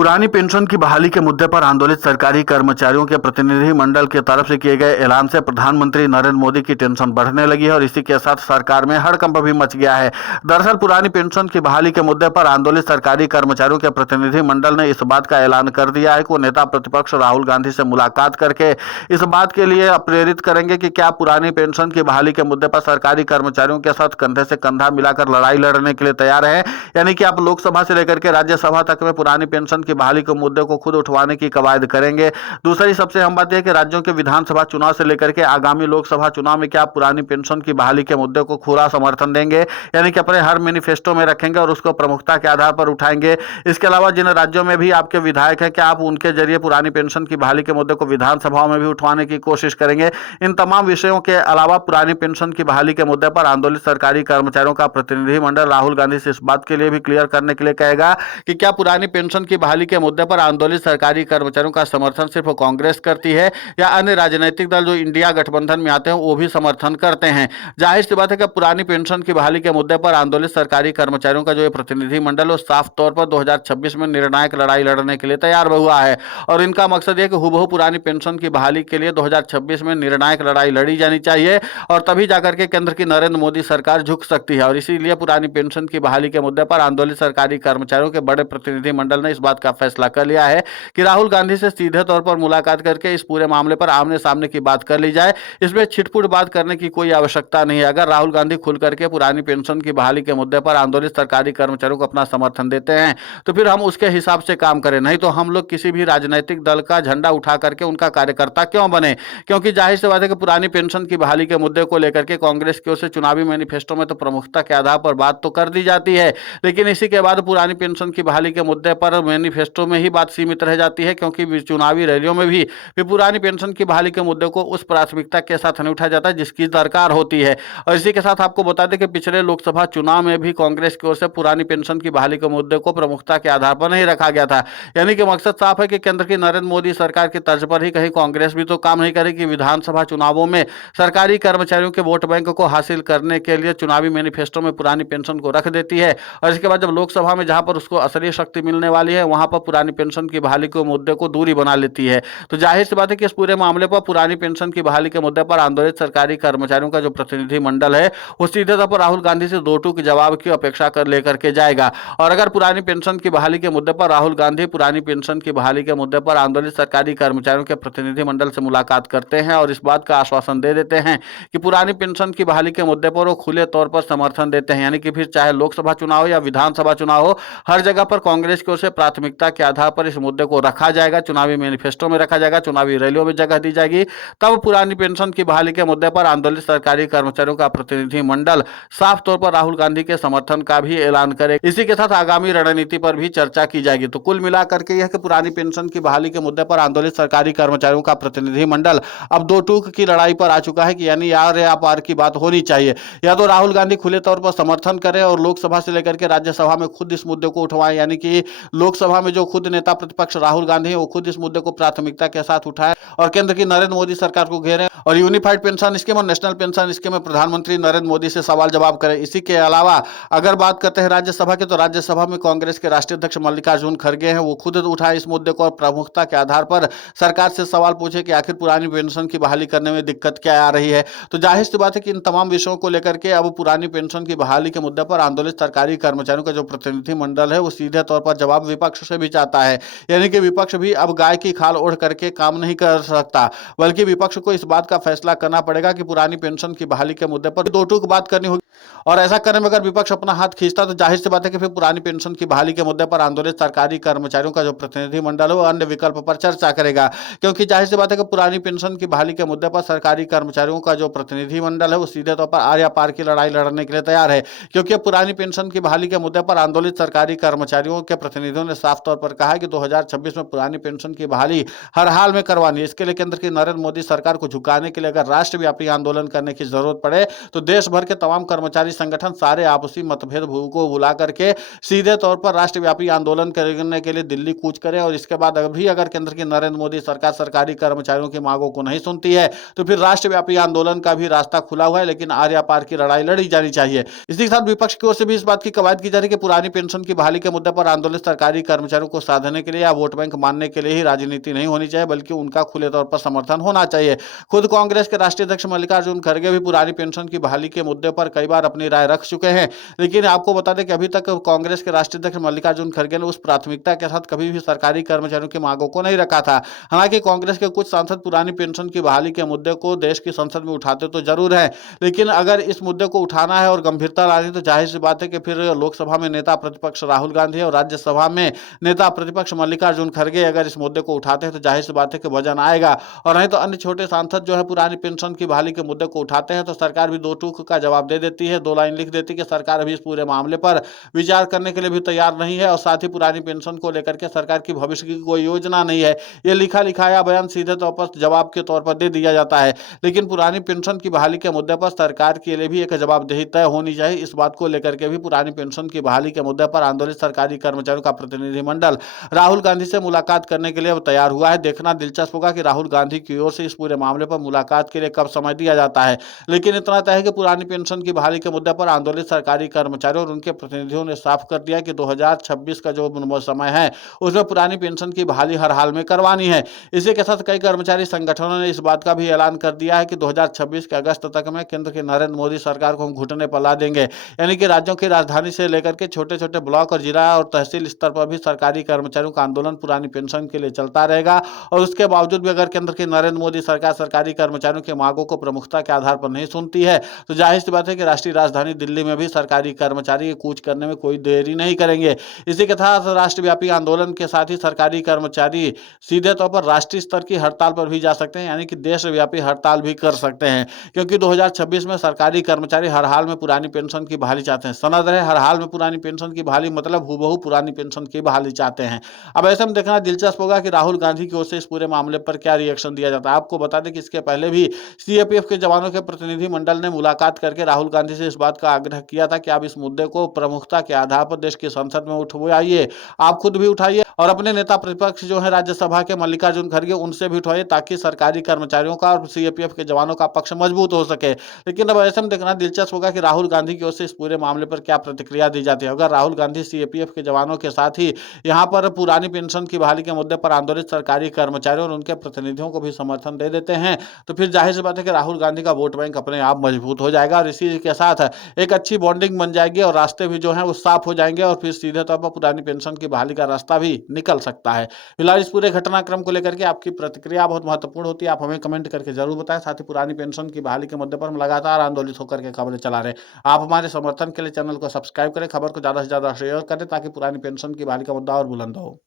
पुरानी पेंशन की बहाली के मुद्दे पर आंदोलित सरकारी कर्मचारियों के प्रतिनिधि मंडल की तरफ से किए गए ऐलान से प्रधानमंत्री नरेंद्र मोदी की टेंशन बढ़ने लगी है और इसी के साथ सरकार में हड़कंप भी मच गया है। दरअसल पुरानी पेंशन की बहाली के मुद्दे पर आंदोलित सरकारी कर्मचारियों के प्रतिनिधि मंडल ने इस बात का ऐलान कर दिया है कि वो नेता प्रतिपक्ष राहुल गांधी से मुलाकात करके इस बात के लिए प्रेरित करेंगे कि क्या पुरानी पेंशन की बहाली के मुद्दे पर सरकारी कर्मचारियों के साथ कंधे से कंधा मिलाकर लड़ाई लड़ने के लिए तैयार है। यानी कि आप लोकसभा से लेकर के राज्यसभा तक में पुरानी पेंशन की बहाली के मुद्दे को खुद उठवाने की कवायद करेंगे। दूसरी सबसे अहम बात यह कि राज्यों के विधानसभा चुनाव से लेकर के आगामी लोकसभा चुनाव में क्या पुरानी पेंशन की बहाली के मुद्दे को खुला समर्थन देंगे, यानी कि अपने हर मैनिफेस्टो में रखेंगे और उसको प्रमुखता के आधार पर उठाएंगे। इसके अलावा जिन राज्यों में भी आपके विधायक हैं, क्या आप उनके जरिए पुरानी पेंशन की बहाली के मुद्दे को विधानसभाओं में भी उठवाने की कोशिश करेंगे। इन तमाम विषयों के अलावा पुरानी पेंशन की बहाली के मुद्दे पर आंदोलित सरकारी कर्मचारियों का प्रतिनिधिमंडल राहुल गांधी से इस बात के लिए भी क्लियर करने के लिए कहेगा कि क्या पुरानी पेंशन की बहाली के मुद्दे पर आंदोलित सरकारी कर्मचारियों का समर्थन सिर्फ कांग्रेस करती है या अन्य राजनीतिक दल जो इंडिया गठबंधन में आते हैं वो भी समर्थन करते हैं। जाहिर सी बात है कि पुरानी पेंशन की बहाली के मुद्दे पर आंदोलित सरकारी कर्मचारियों का जो ये प्रतिनिधिमंडल है साफ तौर पर 2026 में निर्णायक लड़ाई लड़ने के लिए तैयार हुआ है और इनका मकसद यह कि हुबहू पुरानी पेंशन की बहाली के लिए 2026 में निर्णायक लड़ाई लड़ी जानी चाहिए और तभी जाकर के केंद्र की नरेंद्र मोदी सरकार झुक सकती है। और इसीलिए पुरानी पेंशन की बहाली के मुद्दे पर आंदोलित सरकारी कर्मचारियों के बड़े प्रतिनिधिमंडल ने इस बात का फैसला कर लिया है कि राहुल गांधी से सीधे तौर पर मुलाकात करके इस पूरे मामले पर आमने सामने की बात कर ली जाए। इसमें छिटपुट बात करने की कोई आवश्यकता नहीं है। अगर राहुल गांधी खुल करके पुरानी पेंशन की बहाली के मुद्दे पर आंदोलित सरकारी कर्मचारियों को अपना समर्थन देते हैं तो फिर हम उसके हिसाब से काम करें, नहीं तो हम लोग किसी भी राजनीतिक दल का झंडा उठा करके उनका कार्यकर्ता क्यों बने। क्योंकि जाहिर सी बात है कि पुरानी पेंशन की बहाली के मुद्दे को लेकर के कांग्रेस की ओर से चुनावी मैनिफेस्टो में तो प्रमुखता के आधार पर बात तो कर दी जाती है, लेकिन इसी के बाद पुरानी पेंशन की बहाली के मुद्दे पर मैनिफेस्टो में ही बात सीमित रह जाती है, क्योंकि चुनावी रैलियों में भी पुरानी पेंशन की बहाली के मुद्दे को उस प्राथमिकता के साथ नहीं उठाया जाता जिसकी दरकार होती है। और इसी के साथ आपको बता दें कि पिछले लोकसभा चुनाव में भी कांग्रेस की ओर से पुरानी पेंशन की बहाली के मुद्दे को प्रमुखता के आधार पर नहीं रखा गया था। यानी कि मकसद साफ है कि केंद्र की नरेंद्र मोदी सरकार की तर्ज पर ही कहीं कांग्रेस भी तो काम नहीं करेगी। विधानसभा चुनावों में सरकारी कर्मचारियों के वोट बैंक को हासिल करने के लिए चुनावी मैनिफेस्टो में पुरानी पेंशन को रख देती है और इसके बाद जब लोकसभा में जहां पर उसको असली शक्ति मिलने वाली है वहां पर पुरानी पेंशन की बहाली के मुद्दे को दूरी बना लेती है। तो जाहिर सी बात है कि इस पूरे मामले पर पुरानी पेंशन की बहाली के मुद्दे पर आंदोलित सरकारी कर्मचारियों का जो प्रतिनिधि मंडल है वो सीधे तौर पर राहुल गांधी से दो टूक जवाब की अपेक्षा कर लेकर के जाएगा। और अगर पुरानी पेंशन की बहाली के मुद्दे पर राहुल गांधी पुरानी पेंशन की बहाली के मुद्दे पर आंदोलित सरकारी कर्मचारियों के प्रतिनिधि मंडल से मुलाकात करते हैं और इस बात का आश्वासन दे देते हैं कि पुरानी पेंशन की बहाली के मुद्दे पर वो खुले तौर पर समर्थन देते हैं, यानी कि फिर चाहे लोकसभा चुनाव हो या विधानसभा चुनाव हो हर जगह पर कांग्रेस की ओर से प्राथमिकता के आधार पर इस मुद्दे को रखा जाएगा, चुनावी मैनिफेस्टो में रखा जाएगा, चुनावी रैलियों में जगह दी जाएगी। तब पुरानी पेंशन की बहाली के मुद्दे पर आंदोलित सरकारी कर्मचारियों का प्रतिनिधि मंडल साफ तौर पर राहुल गांधी के समर्थन का भी ऐलान करे। इसी के साथ आगामी रणनीति पर भी चर्चा की जाएगी। तो कुल मिलाकर के यह कि पुरानी पेंशन की बहाली के मुद्दे पर आंदोलित सरकारी कर्मचारियों का प्रतिनिधि मंडल अब दो टूक की लड़ाई पर आ चुका है कि यानी यार या पार की बात होनी चाहिए। या तो राहुल गांधी खुले तौर पर समर्थन करें और लोकसभा से लेकर के राज्यसभा में खुद इस मुद्दे को उठवाएं, यानी कि लोकसभा में जो खुद नेता प्रतिपक्ष राहुल गांधी है वो खुद इस मुद्दे को प्राथमिकता के साथ उठाए और केंद्र की नरेंद्र मोदी सरकार को घेरे और यूनिफाइड पेंशन स्कीम और नेशनल पेंशन स्कीम में प्रधानमंत्री नरेंद्र मोदी से सवाल जवाब करें। इसी के अलावा अगर बात करते हैं राज्यसभा की, तो राज्यसभा में कांग्रेस के राष्ट्रीय अध्यक्ष मल्लिकार्जुन खड़गे हैं, वो खुद उठाए इस मुद्दे को और प्रमुखता के आधार पर सरकार से सवाल पूछे कि आखिर पुरानी पेंशन की बहाली करने में दिक्कत क्या आ रही है। तो जाहिर सी बात है कि इन तमाम विषयों को लेकर के अब पुरानी पेंशन की बहाली के मुद्दे पर आंदोलित सरकारी कर्मचारियों का जो प्रतिनिधि मंडल है वो सीधे तौर पर जवाब विपक्ष से भी चाहता है, यानी कि विपक्ष भी अब गाय की खाल ओढ़ करके काम नहीं कर सकता, बल्कि विपक्ष को इस बात का फैसला करना पड़ेगा कि पुरानी पेंशन की बहाली के मुद्दे पर दो टूक बात करनी होगी। और ऐसा करने में अगर विपक्ष अपना हाथ खींचता तो जाहिर सी बात है कि फिर पुरानी पेंशन की बहाली के मुद्दे पर आंदोलित सरकारी कर्मचारियों का जो प्रतिनिधि मंडल है वो अन्य विकल्प पर चर्चा करेगा। क्योंकि जाहिर सी बात है कि पुरानी पेंशन की बहाली के मुद्दे पर सरकारी कर्मचारियों का जो प्रतिनिधि मंडल है वो सीधे तौर पर आर या पार की लड़ाई लड़ने के लिए तैयार है। क्योंकि पुरानी पेंशन की बहाली के मुद्दे पर आंदोलित सरकारी कर्मचारियों के प्रतिनिधियों ने साफ तौर पर कहा है कि 2026 में पुरानी पेंशन की बहाली हर हाल में करवानी है। इसके लिए केंद्र की नरेंद्र मोदी सरकार को झुकाने के लिए अगर राष्ट्रव्यापी आंदोलन करने की जरूरत पड़े तो देश भर के तमाम कर्मचारी संगठन सारे आपसी मतभेद को बुला करके सीधे तौर पर राष्ट्रव्यापी आंदोलन करने के लिए दिल्ली कूच करे। और इसके बाद अभी अगर केंद्र की नरेंद्र मोदी सरकार सरकारी कर्मचारियों की मांगों को नहीं सुनती है तो फिर राष्ट्रव्यापी आंदोलन का भी रास्ता खुला हुआ है, लेकिन आर्या पार की लड़ाई लड़ी जानी चाहिए। इसी के साथ विपक्ष की ओर से भी इस बात की कवायद की जा रही है कि पुरानी पेंशन की बहाली के मुद्दे पर आंदोलित सरकारी कर्मचारी कर्मचारियों को साधने के लिए या वोट बैंक मानने के लिए ही राजनीति नहीं होनी चाहिए, बल्कि उनका खुले तौर पर समर्थन होना चाहिए। खुद कांग्रेस के राष्ट्रीय अध्यक्ष मल्लिकार्जुन खड़गे भी पुरानी पेंशन की बहाली के मुद्दे पर कई बार अपनी राय रख चुके हैं। लेकिन आपको बता दें कि अभी तक कांग्रेस के राष्ट्रीय अध्यक्ष मल्लिकार्जुन खड़गे ने उस प्राथमिकता के साथ कभी भी सरकारी कर्मचारियों की मांगों को नहीं रखा था। हालांकि कांग्रेस के कुछ सांसद पुरानी पेंशन की बहाली के मुद्दे को देश की संसद में उठाते तो जरूर है, लेकिन अगर इस मुद्दे को उठाना है और गंभीरता लानी है तो जाहिर सी बात है कि फिर लोकसभा में नेता प्रतिपक्ष राहुल गांधी और राज्यसभा में नेता प्रतिपक्ष मल्लिकार्जुन खड़गे अगर इस मुद्दे को उठाते हैं तो जाहिर सी बात है कि वजन आएगा। और नहीं तो अन्य छोटे सांसद जो है पुरानी पेंशन की बहाली के मुद्दे को उठाते हैं तो सरकार भी दो टूक का जवाब दे देती है, दो लाइन लिख देती है कि सरकार अभी इस पूरे मामले पर विचार करने के लिए भी तैयार नहीं है और साथ ही पुरानी पेंशन को लेकर के सरकार की भविष्य की कोई योजना नहीं है। ये लिखा लिखाया बयान सीधे तौर पर जवाब के तौर पर दे दिया जाता है। लेकिन पुरानी पेंशन की बहाली के मुद्दे पर सरकार के लिए भी एक जवाबदेही तय होनी चाहिए। इस बात को लेकर के भी पुरानी पेंशन की बहाली के मुद्दे पर आंदोलित सरकारी कर्मचारियों का प्रतिनिधिमंडल राहुल गांधी से मुलाकात करने के लिए तैयार हुआ है। देखना दिलचस्प होगा कि राहुल गांधी की ओर से इस पूरे मामले पर मुलाकात के लिए कब समय दिया जाता है। लेकिन इतना तय है कि पुरानी पेंशन की बहाली के मुद्दे पर आंदोलित सरकारी कर्मचारियों और उनके प्रतिनिधियों ने साफ कर दिया कि 2026 का जो समय है उसमें पुरानी पेंशन की बहाली हर हाल में करवानी है। इसी के साथ कई कर्मचारी संगठनों ने इस बात का भी ऐलान कर दिया है कि 2026 के अगस्त तक में केंद्र की नरेंद्र मोदी सरकार को हम घुटने पर ला देंगे। यानी कि राज्यों की राजधानी से लेकर के छोटे छोटे ब्लॉक और जिला और तहसील स्तर पर भी सरकारी कर्मचारियों का आंदोलन पुरानी पेंशन के लिए चलता रहेगा। और उसके बावजूद भी अगर केंद्र की नरेंद्र मोदी सरकार सरकारी कर्मचारियों की मांगों को प्रमुखता के आधार पर नहीं सुनती है तो जाहिर सी बात है कि राष्ट्रीय राजधानी दिल्ली में भी सरकारी कर्मचारी कूच करने में कोई देरी नहीं करेंगे। इसी के साथ राष्ट्रव्यापी आंदोलन के साथ ही सरकारी कर्मचारी सीधे तौर पर राष्ट्रीय स्तर की हड़ताल पर भी जा सकते हैं, यानी कि देशव्यापी हड़ताल भी कर सकते हैं, क्योंकि 2026 में सरकारी कर्मचारी हर हाल में पुरानी पेंशन की बहाली चाहते हैं। सनद है हर हाल में पुरानी पेंशन की बहाली, मतलब हूबहू पुरानी पेंशन की बहाली चाहते हैं। अब ऐसे में देखना दिलचस्प होगा कि राहुल गांधी की ओर से इस पूरे मामले पर क्या रिएक्शन दिया जाता है। आपको बता दें कि इसके पहले भी सीएपीएफ के जवानों के प्रतिनिधिमंडल ने मुलाकात करके राहुल गांधी से इस बात का आग्रह किया था कि आप इस मुद्दे को प्रमुखता के आधार पर देश की संसद में उठवाइए, आप खुद भी उठाइए और अपने नेता प्रतिपक्ष जो है राज्यसभा के मल्लिकार्जुन खड़गे उनसे भी उठवाइए, ताकि सरकारी कर्मचारियों का और सीएपीएफ के जवानों का पक्ष मजबूत हो सके। लेकिन अब ऐसे में देखना दिलचस्प होगा कि राहुल गांधी की ओर से इस पूरे मामले पर क्या प्रतिक्रिया दी जाती है। अगर राहुल गांधी सीएपीएफ के जवानों के साथ ही यहाँ पर पुरानी पेंशन की बहाली के मुद्दे पर आंदोलित सरकारी कर्मचारियों और उनके प्रतिनिधियों को भी समर्थन दे देते हैं तो फिर जाहिर सी बात है कि राहुल गांधी का वोट बैंक अपने आप मजबूत हो जाएगा और इसी के साथ एक अच्छी बॉन्डिंग बन जाएगी और रास्ते भी जो है वो साफ हो जाएंगे और फिर सीधे तौर पर पुरानी पेंशन की बहाली का रास्ता भी निकल सकता है। फिलहाल इस पूरे घटनाक्रम को लेकर के आपकी प्रतिक्रिया बहुत महत्वपूर्ण होती है, आप हमें कमेंट करके जरूर बताएं। साथ ही पुरानी पेंशन की बहाली के मुद्दे पर हम लगातार आंदोलित होकर के खबरें चला रहे हैं। आप हमारे समर्थन के लिए चैनल को सब्सक्राइब करें, खबर को ज्यादा से ज्यादा शेयर करें ताकि पुरानी पेंशन की बहाली का मुद्दा और बुलंद हो।